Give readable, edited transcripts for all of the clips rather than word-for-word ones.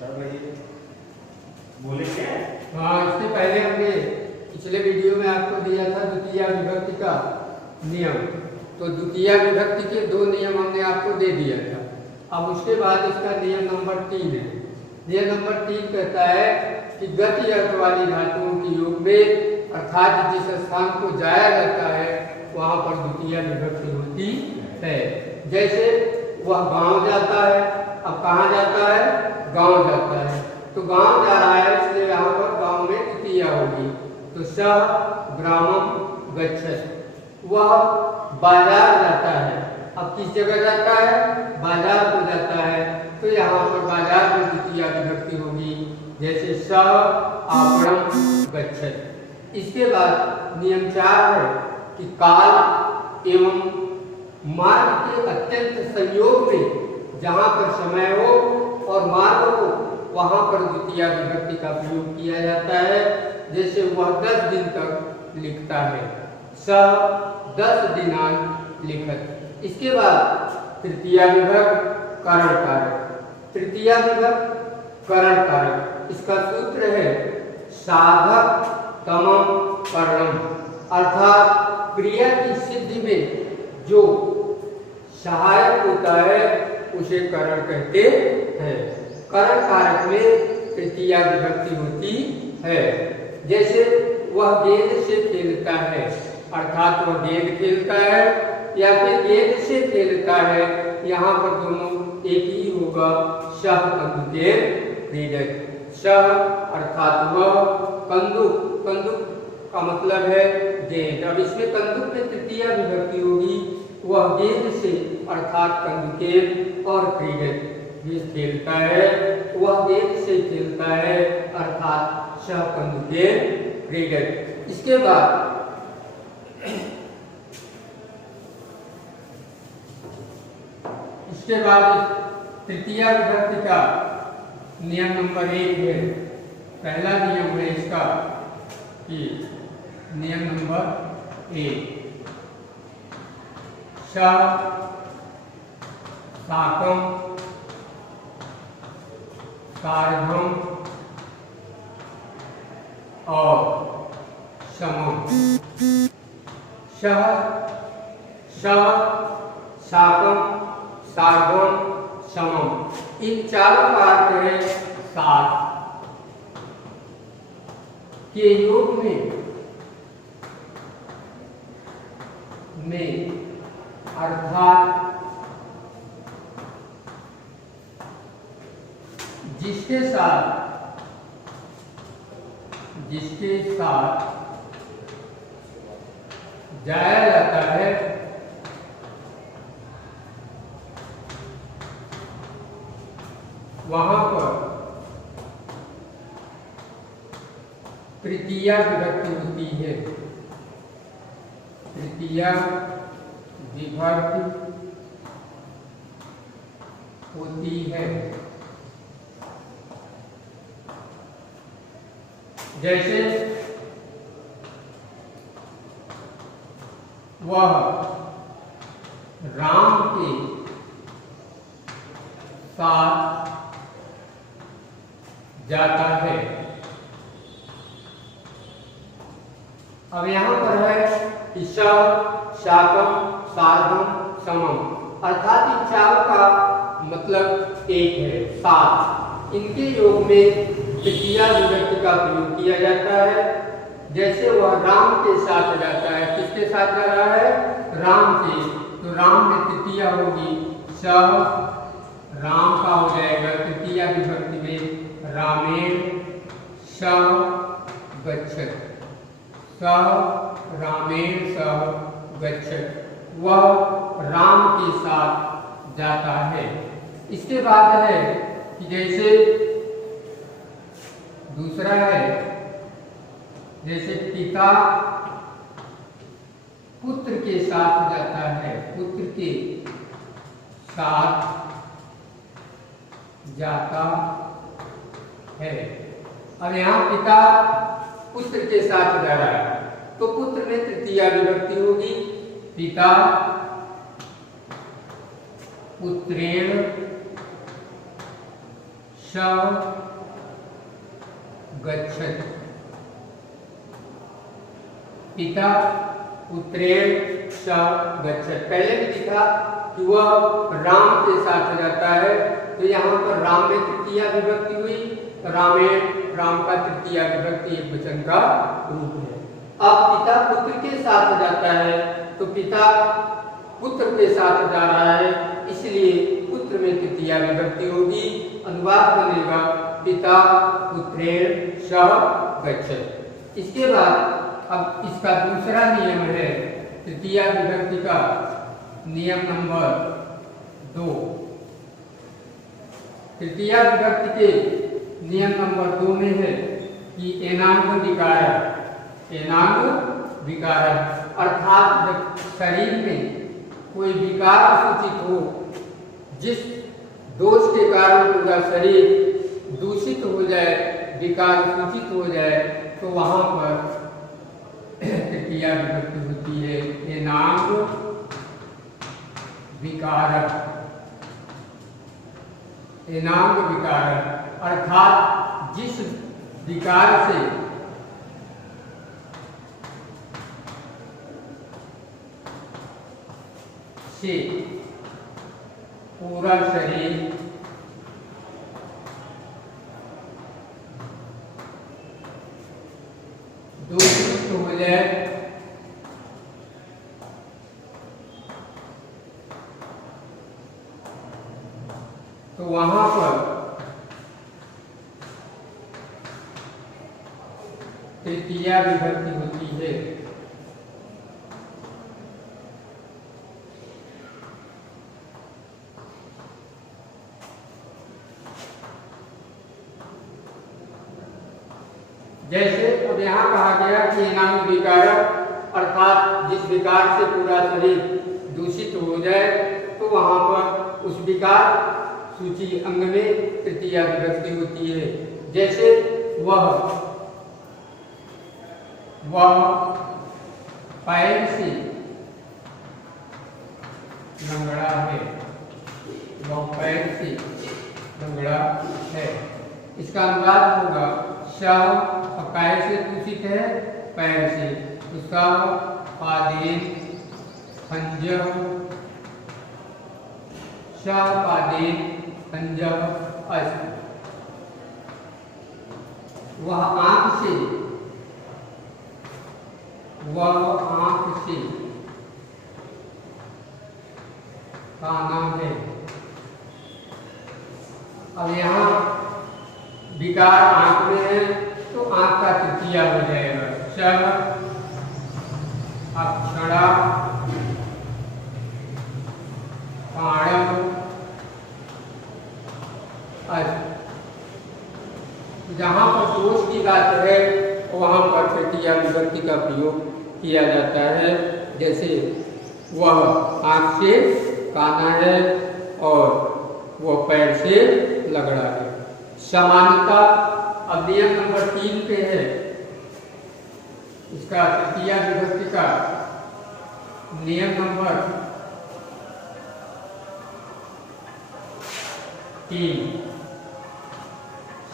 कर रही है। बोले क्या? हाँ, इससे पहले हमने पिछले वीडियो में आपको दिया था द्वितीया विभक्ति का नियम। तो द्वितीया विभक्ति के 2 नियम हमने आपको दे दिया था। अब उसके बाद इसका नियम नंबर 3 है। नियम नंबर 3 कहता है कि गति अर्थ वाली धातुओं के योग में अर्थात जिस स्थान को जाया जाता है वहाँ पर द्वितीया विभक्ति होती है। जैसे वह गांव जाता है, अब कहाँ जाता है? गांव जाता है, तो गांव जा रहा है इसलिए यहाँ पर गांव में द्वितीया होगी। तो सः ग्रामं गच्छति। वह बाजार जाता है, अब किस जगह जाता है? बाजार को जाता है, तो यहाँ पर बाजार में द्वितीया विभक्ति होगी। जैसे सः आपणं गच्छति। इसके बाद नियम 4 है कि काल एवं मार्ग के अत्यंत संयोग में जहाँ पर समय हो और मार्ग हो वहाँ पर द्वितीया विभक्ति का प्रयोग किया जाता है। जैसे वह 10 दिन तक लिखता है, सः 10 दिनांक लिखत। इसके बाद तृतीया विभक्त करण कारक। तृतीया विभक्त करण कारक, इसका सूत्र है साधक तमम करणम, अर्थात क्रिया की सिद्धि में जो सहायक होता है उसे करण कहते हैं। करण कारक में तृतीया विभक्ति होती है। जैसे वह गेंद से खेलता है, अर्थात वह गेंद खेलता है या फिर गेंद से खेलता है, यहाँ पर दोनों एक ही होगा। सः कन्दुकेन क्रीडति। सः अर्थात वह, कंदुक, कंदुक का मतलब है गेंद। अब इसमें कंदुक में तृतीया विभक्ति होगी। वह गेंद से अर्थात कंदुकेन और क्रीडति, गेंद खेलता है, वह गेंद से खेलता है अर्थात सः कंदुकेन क्रीडति। इसके बाद तृतीया विभक्ति का नियम नंबर 1 है। पहला नियम है इसका कि नियम नंबर 1, सः साकं सार्धं और समम। सः साकं सार्धं समम, इन चारों का अर्थ है साथ के योग में अर्थात जिसके साथ जाया जाता है वहां पर तृतीया विभक्ति होती है। तृतीया विभक्ति होती है। जैसे वह राम के साथ जाता है। अब यहाँ पर है कि सः साकं सार्धं समम, अर्थात इन चारों का मतलब एक है, साथ। इनके योग में तृतीया विभक्ति का प्रयोग किया जाता है। जैसे वह राम के साथ जाता है, किसके साथ जा रहा है? राम के, तो राम में तृतीया होगी, सः राम का हो जाएगा तृतीया विभक्ति में रामेण सः गच्छति। सः रामेण सह गच्छति, वह राम के साथ जाता है। इसके बाद है कि जैसे दूसरा है, जैसे पिता पुत्र के साथ जाता है, पुत्र के साथ जाता है। अब यहाँ पिता पुत्र के साथ जा रहा है, तो पुत्र में तृतीया विभक्ति होगी, पिता पुत्रेण स गच्छति। पिता पुत्रेण स गच्छति। पहले भी दिखा कि वह राम के साथ जाता है, तो यहाँ पर राम में तृतीया विभक्ति हुई, रामेण राम का तृतीया विभक्ति एक वचन का रूप है। अब पिता पुत्र के साथ जाता है, तो पिता पुत्र के साथ जा रहा है, इसलिए पुत्र में तृतीया विभक्ति होगी। अनुवाद बनेगा पिता पुत्रेण सह गच्छति। इसके बाद अब इसका दूसरा नियम है तृतीया विभक्ति का, नियम नंबर 2। तृतीया विभक्ति के नियम नंबर 2 में है कि एनांग विकारः। एनांग विकारः अर्थात जब शरीर में कोई विकार सूचित हो, जिस दोष के कारण पूरा शरीर दूषित हो जाए, विकार सूचित हो जाए, तो वहां पर तृतीया विभक्ति होती है एनांग विकारः। एनांग विकारः अर्थात जिस विकार से पूरा शरीर दूषित हो जाए, तो वहां पर तृतीया विभक्ति होती है। जैसे अब यहाँ कहा गया कि एनांग विकारः अर्थात जिस विकार से पूरा शरीर दूषित हो जाए, तो वहां पर उस विकार सूची अंग में तृतीया विभक्ति होती है। जैसे वह पैर से लंगड़ा है। वह पैर से लंगड़ा है। इसका अनुवाद होगा स पैर से दूषित है, पैर से, तो स पादेन पंजः, स पादेन पंजः अस्ति। वह आंख से काना है। अब यहाँ विकार आंख में है, तो आंख का तृतीया हो जाएगा श अक्षरा पाणम अस्त। जहाँ पर दोष की बात है वहाँ पर तृतीया विभक्ति का प्रयोग किया जाता है। जैसे वह आंख से काना है और वह पैर से लगड़ा है। समानता अब नियम नंबर 3 पे है। इसका तृतीया विभक्ति का नियम नंबर 3।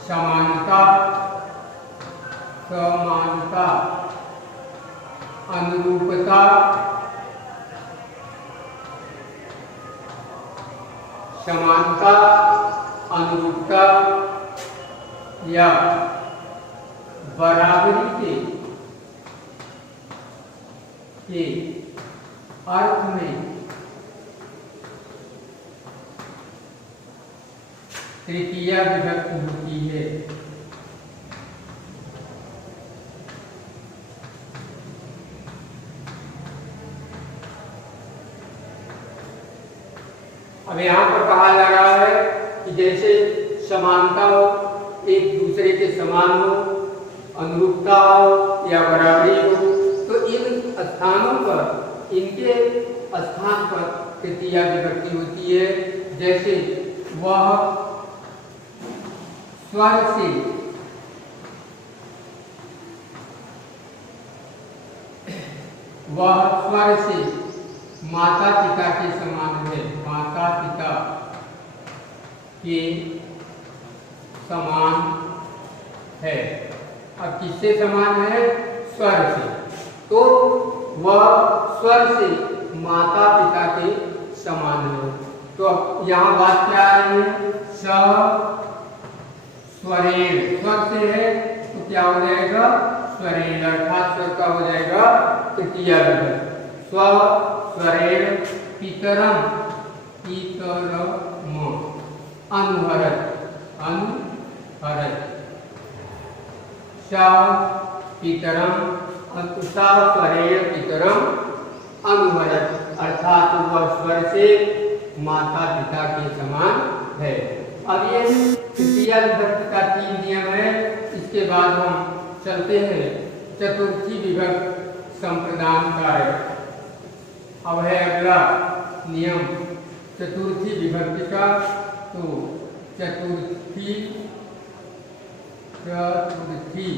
समानता, समानता, अनुरूपता, समानता, अनुरूपता या बराबरी के अर्थ में तृतीया विभक्ति होती है। अब यहाँ पर कहा जा रहा है कि जैसे समानता हो, एक दूसरे के समान हो, अनुरूपता हो या बराबरी हो, तो इन स्थानों पर, इनके स्थान पर तृतीया विभक्ति होती है। जैसे वह स्वर से माता पिता के समान है। माता पिता के समान है। अब किससे समान है? स्वर से। तो वह स्वर से माता पिता के समान है। तो अब यहाँ बात क्या आ रही है? स्वरेण, स्वर से है तो क्या हो जाएगा? स्वरेण, अर्थात स्वर का हो जाएगा तृतीय विभक्ति। स्वरेण पितरम, पितरम अनुहरत, अनुहरत। पितरम स्वरेण पितरम अनुहरत, अर्थात वह स्वर से माता पिता के समान है। अब ये तृतीय विभक्ति का 3 नियम है। इसके बाद हम चलते हैं चतुर्थी विभक्ति संप्रदान कार्य। अब है अगला नियम चतुर्थी विभक्ति का। तो चतुर्थी विभक्ति